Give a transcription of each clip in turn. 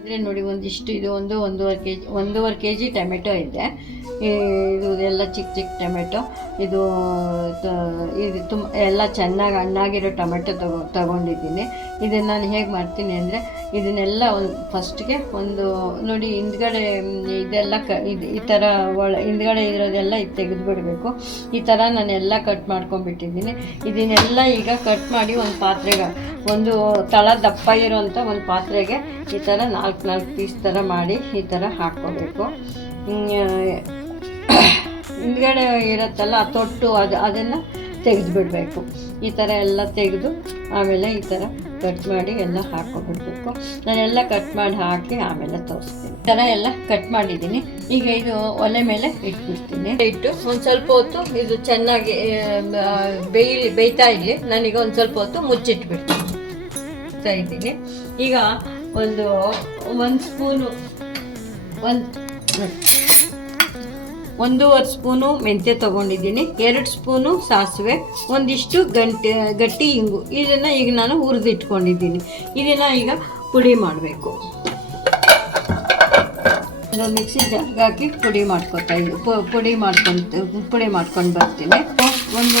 ಇದ್ರೆ ನೋಡಿ ಒಂದಿಷ್ಟು ಇದು ಒಂದೂವರೆ ಕೆ ಜಿ ಟೊಮೆಟೊ ಇದೆ. ಇದು ಎಲ್ಲ ಚಿಕ್ಕ ಚಿಕ್ಕ ಟೊಮೆಟೊ. ಇದು ತುಂಬ ಎಲ್ಲ ಚೆನ್ನಾಗಿ ಹಣ್ಣಾಗಿರೋ ಟೊಮೆಟೊ ತಗೊಂಡಿದ್ದೀನಿ. ಇದನ್ನು ನಾನು ಹೇಗೆ ಮಾಡ್ತೀನಿ ಅಂದರೆ, ಇದನ್ನೆಲ್ಲ ಫಸ್ಟ್ಗೆ ನೋಡಿ ಹಿಂದ್ಗಡೆ ಇದೆಲ್ಲ ಈ ಥರ ಹಿಂದ್ಗಡೆ ಇರೋದೆಲ್ಲ ಇದು ತೆಗೆದುಬಿಡಬೇಕು. ಈ ಥರ ನಾನೆಲ್ಲ ಕಟ್ ಮಾಡ್ಕೊಂಡ್ಬಿಟ್ಟಿದ್ದೀನಿ. ಇದನ್ನೆಲ್ಲ ಈಗ ಕಟ್ ಮಾಡಿ ಒಂದು ಪಾತ್ರೆಗೆ, ಒಂದು ತಳ ದಪ್ಪ ಇರೋಂಥ ಒಂದು ಪಾತ್ರೆಗೆ ಈ ಥರ 4 ಪೀಸ್ ಥರ ಮಾಡಿ ಈ ಥರ ಹಾಕ್ಕೋಬೇಕು. ಹಿಂದ್ಗಡೆ ಇರುತ್ತಲ್ಲ ತೊಟ್ಟು ಅದನ್ನು ತೆಗೆದುಬಿಡಬೇಕು. ಈ ಥರ ಎಲ್ಲ ತೆಗೆದು ಆಮೇಲೆ ಈ ಥರ ಕಟ್ ಮಾಡಿ ಎಲ್ಲ ಹಾಕ್ಕೊಬಿಡ್ಬೇಕು. ನಾನೆಲ್ಲ ಕಟ್ ಮಾಡಿ ಹಾಕಿ ಆಮೇಲೆ ತೋರಿಸ್ತೀನಿ. ಈ ಥರ ಎಲ್ಲ ಕಟ್ ಮಾಡಿದ್ದೀನಿ. ಈಗ ಇದು ಒಲೆ ಮೇಲೆ ಇಟ್ಬಿಡ್ತೀನಿ. ಇಟ್ಟು ಒಂದು ಸ್ವಲ್ಪ ಹೊತ್ತು ಇದು ಚೆನ್ನಾಗಿ ಬೇಯ್ತಾ ಇರಲಿ. ನಾನೀಗ ಒಂದು ಸ್ವಲ್ಪ ಹೊತ್ತು ಮುಚ್ಚಿಟ್ಬಿಡ್ತೀನಿ ಇದ್ದೀನಿ. ಈಗ ಒಂದು ಸ್ಪೂನು, 1.5 ಸ್ಪೂನು ಮೆಂತ್ಯ ತೊಗೊಂಡಿದ್ದೀನಿ, 2 ಸ್ಪೂನು ಸಾಸಿವೆ, ಒಂದಿಷ್ಟು ಗಟ್ಟಿ ಇಂಗು. ಇದನ್ನು ಈಗ ನಾನು ಹುರಿದಿಟ್ಕೊಂಡಿದ್ದೀನಿ. ಇದನ್ನು ಈಗ ಪುಡಿ ಮಾಡಬೇಕು. ಮಿಕ್ಸಿ ಜಾರ್ಗೆ ಹಾಕಿ ಪುಡಿ ಮಾಡ್ಕೊಂಡು ಬರ್ತೀನಿ. ಒಂದು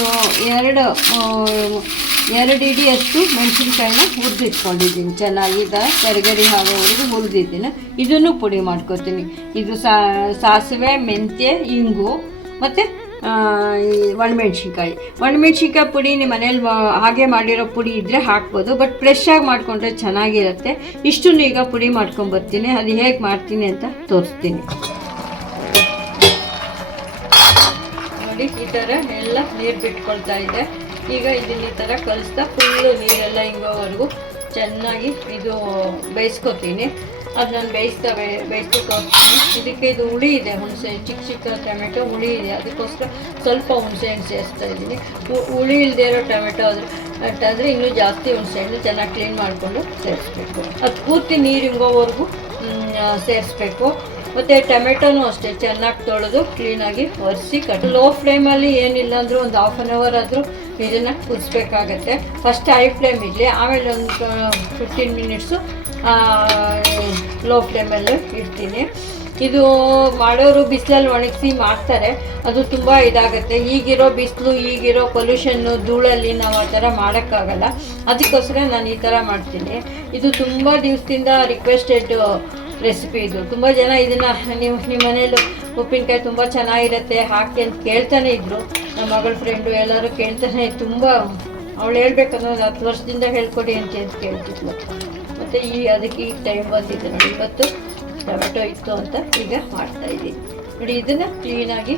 2 ಇಡಿಯಷ್ಟು ಮೆಣಸಿನ್ಕಾಯಿನ ಹುರಿದಿಟ್ಕೊಂಡಿದ್ದೀನಿ. ಚೆನ್ನಾಗಿ ಗರಿ ಆಗೋವರೆಗೂ ಹುರಿದಿದ್ದೀನಿ. ಇದನ್ನು ಪುಡಿ ಮಾಡ್ಕೊತೀನಿ. ಇದು ಸಾಸಿವೆ, ಮೆಂತ್ಯ, ಇಂಗು ಮತ್ತು ಒಣಮೆಣ್ಸಿನ್ಕಾಯಿ ಪುಡಿ ನಿಮ್ಮ ಮನೇಲಿ ಹಾಗೆ ಮಾಡಿರೋ ಪುಡಿ ಇದ್ದರೆ ಹಾಕ್ಬೋದು, ಬಟ್ ಫ್ರೆಶ್ಶಾಗಿ ಮಾಡಿಕೊಂಡ್ರೆ ಚೆನ್ನಾಗಿರುತ್ತೆ. ಇಷ್ಟನ್ನು ಈಗ ಪುಡಿ ಮಾಡ್ಕೊಂಬರ್ತೀನಿ. ಅದು ಹೇಗೆ ಮಾಡ್ತೀನಿ ಅಂತ ತೋರಿಸ್ತೀನಿ. ನೋಡಿ, ಈ ಥರ ಎಲ್ಲ ನೀರು ಬಿಟ್ಕೊಳ್ತಾ ಇದೆ. ಈಗ ಇದನ್ನ ಈ ಥರ ಕಲಿಸ್ತಾ ಫುಲ್ಲು ನೀರೆಲ್ಲ ಹಿಂಗೋವರೆಗೂ ಚೆನ್ನಾಗಿ ಇದು ಬೇಯಿಸ್ಕೊತೀನಿ. ಅದು ನಾನು ಬೇಯಿಸ್ಕೊತೀನಿ. ಇದಕ್ಕೆ ಇದು ಹುಳಿ ಇದೆ, ಹುಣಸೆ, ಚಿಕ್ಕ ಟೊಮೆಟೊ ಹುಳಿ ಇದೆ. ಅದಕ್ಕೋಸ್ಕರ ಸ್ವಲ್ಪ ಹುಣಸೆಹಣ್ಣು ಸೇರಿಸ್ತಾ ಇದ್ದೀನಿ. ಹುಳಿ ಇಲ್ಲದೆ ಇರೋ ಟೊಮೆಟೊ ಆದರೆ ಇನ್ನೂ ಜಾಸ್ತಿ ಹುಣಸೆಹಣ್ಣು ಚೆನ್ನಾಗಿ ಕ್ಲೀನ್ ಮಾಡಿಕೊಂಡು ಸೇರಿಸ್ಬೇಕು. ಅದು ಪೂರ್ತಿ ನೀರು ಹಿಂಗೋವರೆಗೂ ಸೇರಿಸ್ಬೇಕು. ಮತ್ತು ಟೊಮೆಟೊನೂ ಅಷ್ಟೇ ಚೆನ್ನಾಗಿ ತೊಳೆದು ಕ್ಲೀನಾಗಿ ಒರೆಸಿ ಲೋ ಫ್ಲೇಮಲ್ಲಿ ಏನಿಲ್ಲ ಅಂದರೂ ಒಂದು 1/2 hour ಆದರೂ ಇದನ್ನು ಕುದಿಸ್ಬೇಕಾಗತ್ತೆ. ಫಸ್ಟ್ ಹೈ ಫ್ಲೇಮ್ ಇರಲಿ, ಆಮೇಲೆ ಒಂದು 15 ಮಿನಿಟ್ಸು ಲೋ ಫ್ಲೇಮಲ್ಲೂ ಇಡ್ತೀನಿ. ಇದು ಮಾಡೋರು ಬಿಸಿಲಲ್ಲಿ ಒಣಗಿಸಿ ಮಾಡ್ತಾರೆ, ಅದು ತುಂಬ ಇದಾಗುತ್ತೆ. ಈಗಿರೋ ಬಿಸಿಲು, ಈಗಿರೋ ಪೊಲ್ಯೂಷನ್ನು, ಧೂಳಲ್ಲಿ ನಾವು ಆ ಥರ ಮಾಡೋಕ್ಕಾಗಲ್ಲ. ಅದಕ್ಕೋಸ್ಕರ ನಾನು ಈ ಥರ ಮಾಡ್ತೀನಿ. ಇದು ತುಂಬ ದಿವಸದಿಂದ ರಿಕ್ವೆಸ್ಟೆಡ್ ರೆಸಿಪಿ. ಇದು ತುಂಬ ಜನ ಇದನ್ನು ನಿಮ್ಮ ಮನೇಲಿ ಉಪ್ಪಿನಕಾಯಿ ತುಂಬ ಚೆನ್ನಾಗಿರುತ್ತೆ ಹಾಕಿ ಅಂತ ಕೇಳ್ತಾನೆ ಇದ್ದರು. ನಮ್ಮ ಮಗಳ ಫ್ರೆಂಡು ಎಲ್ಲರೂ ಕೇಳ್ತಾನೆ, ತುಂಬ ಅವಳು ಹೇಳ್ಬೇಕಂದ್ರೆ 10 ವರ್ಷದಿಂದ ಹೇಳ್ಕೊಡಿ ಅಂತ ಕೇಳ್ತಿದ್ಲು. ಮತ್ತು ಅದಕ್ಕೆ ಈಗ ಟೈಮ್ ಬಂದಿದೆ ನೋಡಿ. ಇವತ್ತು ಟೊಮೆಟೊ ಇತ್ತು ಅಂತ ಈಗ ಮಾಡ್ತಾಯಿದ್ದೀನಿ ನೋಡಿ. ಇದನ್ನು ಕ್ಲೀನಾಗಿ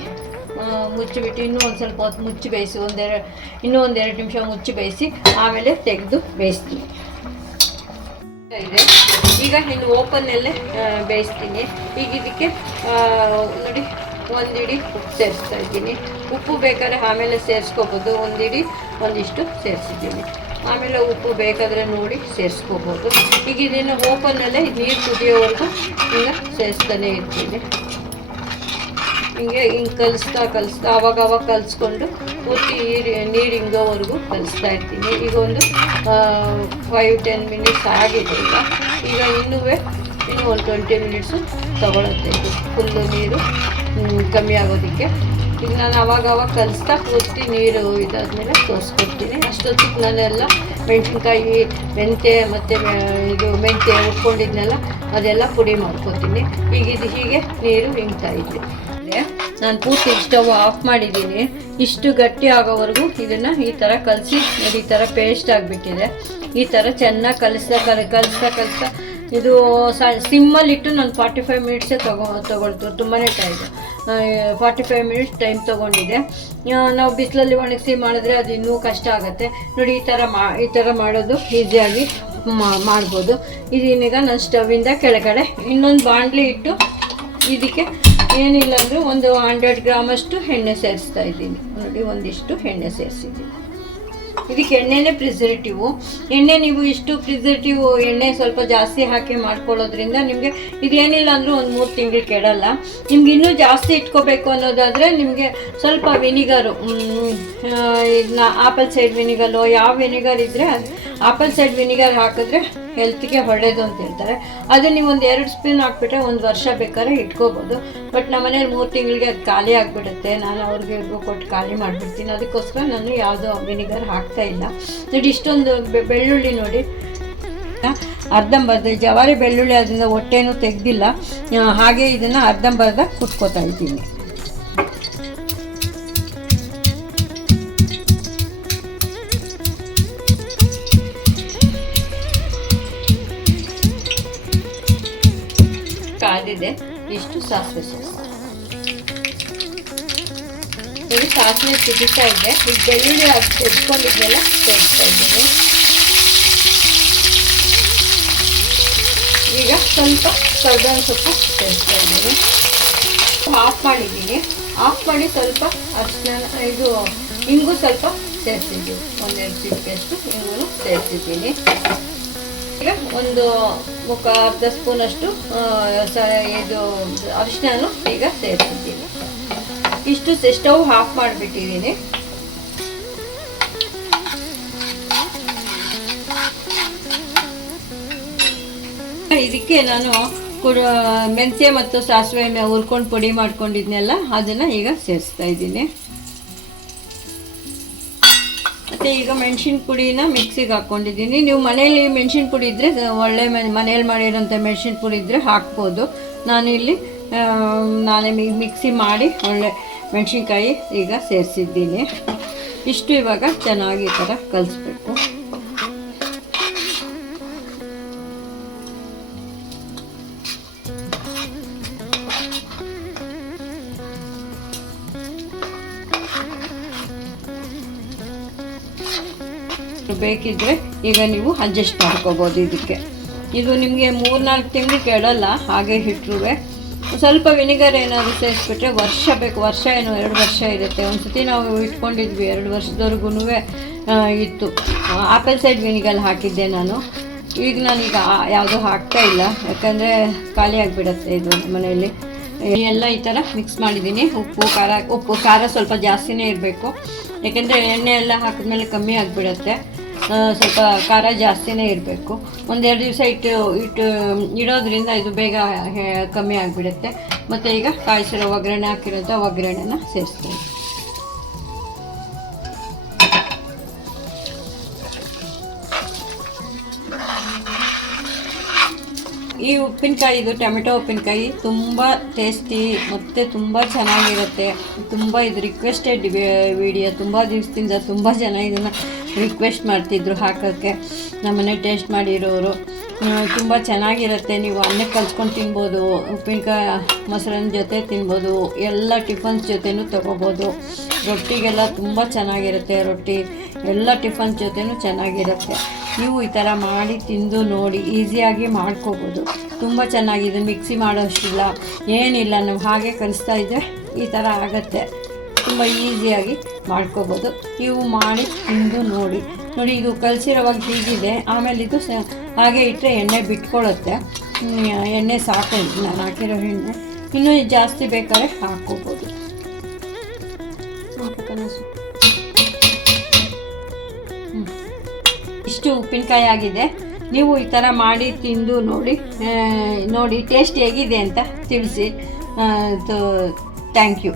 ಮುಚ್ಚಿಬಿಟ್ಟು ಇನ್ನೂ ಒಂದು ಸ್ವಲ್ಪ ಹೊತ್ತು ಮುಚ್ಚಿ ಬೇಯಿಸಿ, ಇನ್ನೂ ಒಂದು 2 ನಿಮಿಷ ಮುಚ್ಚಿ ಬೇಯಿಸಿ ಆಮೇಲೆ ತೆಗೆದು ಬೇಯಿಸ್ತೀನಿ. ಈಗ ಇನ್ನು ಓಪನ್ನಲ್ಲೇ ಬೇಯಿಸ್ತೀನಿ. ಈಗ ಇದಕ್ಕೆ ನೋಡಿ 1 ಇಡಿ ಉಪ್ಪು ಸೇರಿಸ್ತಾ ಇದ್ದೀನಿ. ಉಪ್ಪು ಬೇಕಾದ್ರೆ ಆಮೇಲೆ ಸೇರಿಸ್ಕೋಬೋದು. 1 ಇಡಿ ಒಂದಿಷ್ಟು ಸೇರಿಸಿದ್ದೀನಿ. ಆಮೇಲೆ ಉಪ್ಪು ಬೇಕಾದರೆ ನೋಡಿ ಸೇರಿಸ್ಕೋಬೋದು. ಈಗ ಇದನ್ನು ಓಪನ್ನಲ್ಲೇ ನೀರು ಕುದಿಯೋವರೆಗೂ ಈಗ ಸೇರಿಸ್ತಾನೆ ಇರ್ತೀನಿ. ಹಿಂಗೆ ಕಲಿಸ್ತಾ ಅವಾಗ ಕಲಿಸ್ಕೊಂಡು ಪೂರ್ತಿ ನೀರು ಹಿಂಗೋವರೆಗೂ ಕಲಿಸ್ತಾ ಇರ್ತೀನಿ. ಈಗ ಒಂದು 5-10 ಮಿನಿಟ್ಸ್ ಆಗಿದೆ. ಈಗ ಇನ್ನೂ ಒಂದು 20 ಮಿನಿಟ್ಸು ತೊಗೊಳುತ್ತೆ ಇದು ಫುಲ್ಲು ನೀರು ಕಮ್ಮಿ ಆಗೋದಕ್ಕೆ. ಈಗ ನಾನು ಅವಾಗ ಕಲಿಸ್ತಾ ಪೂರ್ತಿ ನೀರು ಇದಾದ್ಮೇಲೆ ತೋರಿಸ್ಕೊಡ್ತೀನಿ. ಅಷ್ಟೊತ್ತಿಗೆ ನಾನೆಲ್ಲ ಮೆಣಸಿನ್ಕಾಯಿ, ಮೆಂತ್ಯ ಮತ್ತು ಇದು ಮೆಂತ್ಯ ಉಟ್ಕೊಂಡಿದ್ನೆಲ್ಲ ಅದೆಲ್ಲ ಪುಡಿ ಮಾಡ್ಕೊತೀನಿ. ಈಗ ಇದು ಹೀಗೆ ನೀರು ಹಿಂಗ್ತಾ ಇದೆ. ನಾನು ಪೂರ್ತಿ ಸ್ಟವ್ ಆಫ್ ಮಾಡಿದ್ದೀನಿ. ಇಷ್ಟು ಗಟ್ಟಿ ಆಗೋವರೆಗೂ ಇದನ್ನು ಈ ಥರ ಕಲಸಿ ನೋಡಿ. ಈ ಥರ ಪೇಸ್ಟ್ ಆಗಿಬಿಟ್ಟಿದೆ. ಈ ಥರ ಚೆನ್ನಾಗಿ ಕಲಿಸ್ತಾ ಇದು ಸಿಮ್ಮಲ್ಲಿಟ್ಟು ನಾನು 45 ಮಿನಿಟ್ಸೇ ತೊಗೊಳ್ತು. ತುಂಬಾ ಟೈಮ್ 45 ಮಿನಿಟ್ಸ್ ಟೈಮ್ ತೊಗೊಂಡಿದೆ. ನಾವು ಬಿಸಿಲಲ್ಲಿ ಒಣಗಿಸಿ ಮಾಡಿದ್ರೆ ಅದು ಇನ್ನೂ ಕಷ್ಟ ಆಗುತ್ತೆ ನೋಡಿ. ಈ ಥರ ಮಾಡೋದು ಈಸಿಯಾಗಿ ಮಾಡ್ಬೋದು. ಇದೀಗ ನಾನು ಸ್ಟವ್ವಿಂದ ಕೆಳಗಡೆ ಇನ್ನೊಂದು ಬಾಣಲಿ ಇಟ್ಟು ಇದಕ್ಕೆ ಏನಿಲ್ಲ ಅಂದರೂ ಒಂದು 100 ಗ್ರಾಮಷ್ಟು ಎಣ್ಣೆ ಸೇರಿಸ್ತಾ ಇದ್ದೀನಿ ನೋಡಿ. ಒಂದಿಷ್ಟು ಎಣ್ಣೆ ಸೇರಿಸಿದ್ದೀನಿ. ಇದಕ್ಕೆ ಎಣ್ಣೆನೇ ಪ್ರಿಸರ್ವೇಟಿವು. ಎಣ್ಣೆ ನೀವು ಇಷ್ಟು ಪ್ರಿಸರ್ವೇಟಿವ್ ಎಣ್ಣೆ ಸ್ವಲ್ಪ ಜಾಸ್ತಿ ಹಾಕಿ ಮಾಡ್ಕೊಳ್ಳೋದ್ರಿಂದ ನಿಮಗೆ ಇದೇನಿಲ್ಲ ಅಂದರೂ ಒಂದು 3 ತಿಂಗಳು ಕೆಡಲ್ಲ. ನಿಮ್ಗೆ ಇನ್ನೂ ಜಾಸ್ತಿ ಇಟ್ಕೋಬೇಕು ಅನ್ನೋದಾದರೆ ನಿಮಗೆ ಸ್ವಲ್ಪ ವಿನಿಗರು, ಇದನ್ನ ಆಪಲ್ ಸೈಡ್ ವಿನಿಗರು, ಯಾವ ವಿನಿಗರ್ ಇದ್ದರೆ ಆಪಲ್ ಸೈಡ್ ವಿನಿಗರ್ ಹಾಕಿದ್ರೆ ಹೆಲ್ತ್ಗೆ ಒಳ್ಳೇದು ಅಂತ ಹೇಳ್ತಾರೆ. ಅದು ನೀವು ಒಂದು 2 ಸ್ಪೂನ್ ಹಾಕ್ಬಿಟ್ರೆ 1 ವರ್ಷ ಬೇಕಾದ್ರೆ ಇಟ್ಕೋಬೋದು. ಬಟ್ ನಮ್ಮ ಮನೇಲಿ 3 ತಿಂಗಳಿಗೆ ಅದು ಖಾಲಿ ಆಗಿಬಿಡುತ್ತೆ. ನಾನು ಅವ್ರಿಗೆ ಕೊಟ್ಟು ಖಾಲಿ ಮಾಡಿಬಿಡ್ತೀನಿ. ಅದಕ್ಕೋಸ್ಕರ ನಾನು ಯಾವುದೋ ವಿನಿಗರ್ ಹಾಕ್ತಾ ಇಲ್ಲ. ನೋಡಿ ಇಷ್ಟೊಂದು ಬೆಳ್ಳುಳ್ಳಿ ನೋಡಿ ಅರ್ಧಂಬರ್ಧ ಜವಾರಿ ಬೆಳ್ಳುಳ್ಳಿ, ಅದರಿಂದ ಹೊಟ್ಟೆನೂ ತೆಗೆದಿಲ್ಲ. ಹಾಗೆ ಇದನ್ನು ಅರ್ಧಂಬರ್ಧ ಕುಟ್ಕೋತಾ ಇದ್ದೀನಿ. ಕಾದಿದೆ. ಇಷ್ಟು ಸಾಸಿವೆ ಸಾಸಿವೆ ಸಿಗುತ್ತಾ ಇದೆ. ಈಗ ಬೆಳ್ಳುಳ್ಳಿ ಅದು ತೆಗೆದುಕೊಂಡಿದ್ದೆಲ್ಲ ಸೇರಿಸ್ತಾ ಇದ್ದೀನಿ. ಈಗ ಸ್ವಲ್ಪ ಕರ್ಬೇವಿನ ಸೊಪ್ಪು ಸೇರಿಸ್ತಾ ಇದ್ದೀನಿ. ಆಫ್ ಮಾಡಿದ್ದೀನಿ. ಆಫ್ ಮಾಡಿ ಸ್ವಲ್ಪ ಅರಿಶಿನ, ಇದು ಇಂಗು ಸ್ವಲ್ಪ ಸೇರಿಸಿದ್ದೀನಿ. 1-2 ಚಿಟಿಕೆಯಷ್ಟು ಇಂಗು ಸೇರಿಸಿದ್ದೀನಿ. ಈಗ ಒಂದು ಅರ್ಧ ಸ್ಪೂನಷ್ಟು ಇದು ಅರಿಶಿನ ಈಗ ಸೇರಿಸಿದ್ದೀನಿ. ಇಷ್ಟು ಸ್ಟವ್ ಆಫ್ ಮಾಡಿಬಿಟ್ಟಿದ್ದೀನಿ. ಇದಕ್ಕೆ ನಾನು ಮೆಂತ್ಯ ಮತ್ತು ಸಾಸಿವೆ ಹುರ್ಕೊಂಡು ಪುಡಿ ಮಾಡ್ಕೊಂಡಿದ್ನೆಲ್ಲ ಅದನ್ನು ಈಗ ಸೇರಿಸ್ತಾ ಇದ್ದೀನಿ. ಮತ್ತು ಈಗ ಮೆಣಸಿನ ಪುಡಿನ ಮಿಕ್ಸಿಗೆ ಹಾಕ್ಕೊಂಡಿದ್ದೀನಿ. ನೀವು ಮನೆಯಲ್ಲಿ ಮೆಣಸಿನ ಪುಡಿ ಇದ್ದರೆ ಒಳ್ಳೆ ಮನೇಲಿ ಮಾಡಿರೋಂಥ ಮೆಣಸಿನ ಪುಡಿ ಇದ್ದರೆ ಹಾಕ್ಬೋದು. ನಾನಿಲ್ಲಿ ನಾನೇ ಮಿಕ್ಸಿ ಮಾಡಿ ಒಳ್ಳೆ ಮೆಣಸಿನ್ಕಾಯಿ ಈಗ ಸೇರಿಸಿದ್ದೀನಿ. ಇಷ್ಟು ಇವಾಗ ಚೆನ್ನಾಗಿ ಈ ಥರ ಕಲಿಸ್ಬೇಕು. ಬೇಕಿದ್ರೆ ಈಗ ನೀವು ಅಡ್ಜಸ್ಟ್ ಮಾಡ್ಕೋಬೋದು. ಇದಕ್ಕೆ ಇದು ನಿಮಗೆ 3-4 ತಿಂಗಳು ಕೆಡಲ್ಲ. ಹಾಗೆ ಇಟ್ಟರುವೆ ಸ್ವಲ್ಪ ವಿನಿಗರ್ ಏನಾದರೂ ಸೇರಿಸ್ಬಿಟ್ರೆ ವರ್ಷ ಬೇಕು. ವರ್ಷ ಏನು 2 ವರ್ಷ ಇರುತ್ತೆ. ಒಂದು ಸತಿ ನಾವು ಇಟ್ಕೊಂಡಿದ್ವಿ 2 ವರ್ಷದವರೆಗೂ ಇತ್ತು. ಆಪಲ್ ಸೈಡ್ ವಿನಿಗರ್ ಹಾಕಿದ್ದೆ ನಾನು. ಈಗ ನಾನೀಗ ಯಾವುದೂ ಹಾಕ್ತಾ ಇಲ್ಲ, ಯಾಕಂದರೆ ಖಾಲಿ ಆಗಿಬಿಡತ್ತೆ ಇದು ಮನೆಯಲ್ಲಿ. ಎಲ್ಲ ಈ ಥರ ಮಿಕ್ಸ್ ಮಾಡಿದ್ದೀನಿ. ಉಪ್ಪು ಖಾರ ಸ್ವಲ್ಪ ಜಾಸ್ತಿನೇ ಇರಬೇಕು, ಯಾಕೆಂದರೆ ಎಣ್ಣೆ ಎಲ್ಲ ಹಾಕಿದ್ಮೇಲೆ ಕಮ್ಮಿ ಆಗಿಬಿಡತ್ತೆ. ಸ್ವಲ್ಪ ಖಾರ ಜಾಸ್ತಿನೇ ಇರಬೇಕು. 1-2 ದಿವಸ ಇಡೋದ್ರಿಂದ ಇದು ಬೇಗ ಕಮ್ಮಿ ಆಗಿಬಿಡುತ್ತೆ. ಮತ್ತು ಈಗ ಕಾಯಿಸಿರೋ ಒಗ್ಗರಣೆ ಹಾಕಿರೋಂಥ ಒಗ್ಗರಣೆನ ಸೇರಿಸ್ತೀನಿ. ಈ ಉಪ್ಪಿನಕಾಯಿ, ಇದು ಟೊಮೆಟೊ ಉಪ್ಪಿನಕಾಯಿ ತುಂಬ ಟೇಸ್ಟಿ ಮತ್ತು ತುಂಬ ಚೆನ್ನಾಗಿರುತ್ತೆ. ತುಂಬ ಇದು ರಿಕ್ವೆಸ್ಟೆಡ್ ವಿಡಿಯೋ. ತುಂಬ ದಿವಸದಿಂದ ತುಂಬ ಜನ ಇದನ್ನು ರಿಕ್ವೆಸ್ಟ್ ಮಾಡ್ತಿದ್ರು ಹಾಕೋಕ್ಕೆ. ನಮ್ಮನೆ ಟೇಸ್ಟ್ ಮಾಡಿರೋರು. ತುಂಬ ಚೆನ್ನಾಗಿರುತ್ತೆ. ನೀವು ಅನ್ನಕ್ಕೆ ಕಲ್ಸ್ಕೊಂಡು ತಿನ್ಬೋದು, ಉಪ್ಪಿನಕಾಯಿ ಮೊಸರನ್ನ ಜೊತೆ ತಿನ್ಬೋದು, ಎಲ್ಲ ಟಿಫನ್ಸ್ ಜೊತೆನೂ ತೊಗೋಬೋದು. ರೊಟ್ಟಿಗೆಲ್ಲ ತುಂಬ ಚೆನ್ನಾಗಿರುತ್ತೆ. ರೊಟ್ಟಿ ಎಲ್ಲ ಟಿಫನ್ ಜೊತೆನೂ ಚೆನ್ನಾಗಿರುತ್ತೆ. ನೀವು ಈ ಥರ ಮಾಡಿ ತಿಂದು ನೋಡಿ, ಈಸಿಯಾಗಿ ಮಾಡ್ಕೋಬೋದು. ತುಂಬ ಚೆನ್ನಾಗಿದೆ. ಮಿಕ್ಸಿ ಮಾಡೋಷ್ಟಿಲ್ಲ, ಏನಿಲ್ಲ. ನಾವು ಹಾಗೆ ಕಲಿಸ್ತಾ ಇದ್ದರೆ ಈ ಥರ ಆಗುತ್ತೆ. ತುಂಬ ಈಸಿಯಾಗಿ ಮಾಡ್ಕೋಬೋದು. ನೀವು ಮಾಡಿ ತಿಂದು ನೋಡಿ. ಇದು ಕಲಸಿರೋವಾಗ ಹೀಗಿದೆ. ಆಮೇಲೆ ಇದು ಹಾಗೆ ಇಟ್ಟರೆ ಎಣ್ಣೆ ಬಿಟ್ಕೊಳ್ಳುತ್ತೆ. ಎಣ್ಣೆ ಸಾಕು ನಾನು ಹಾಕಿರೋ ಎಣ್ಣೆ. ಇನ್ನೂ ಜಾಸ್ತಿ ಬೇಕಾದ್ರೆ ಹಾಕ್ಕೋಬೋದು. ಇಷ್ಟು ಉಪ್ಪಿನಕಾಯಿ ಆಗಿದೆ. ನೀವು ಈ ಥರ ಮಾಡಿ ತಿಂದು ನೋಡಿ ಟೇಸ್ಟ್ ಹೇಗಿದೆ ಅಂತ ತಿಳಿಸಿ. Thank you.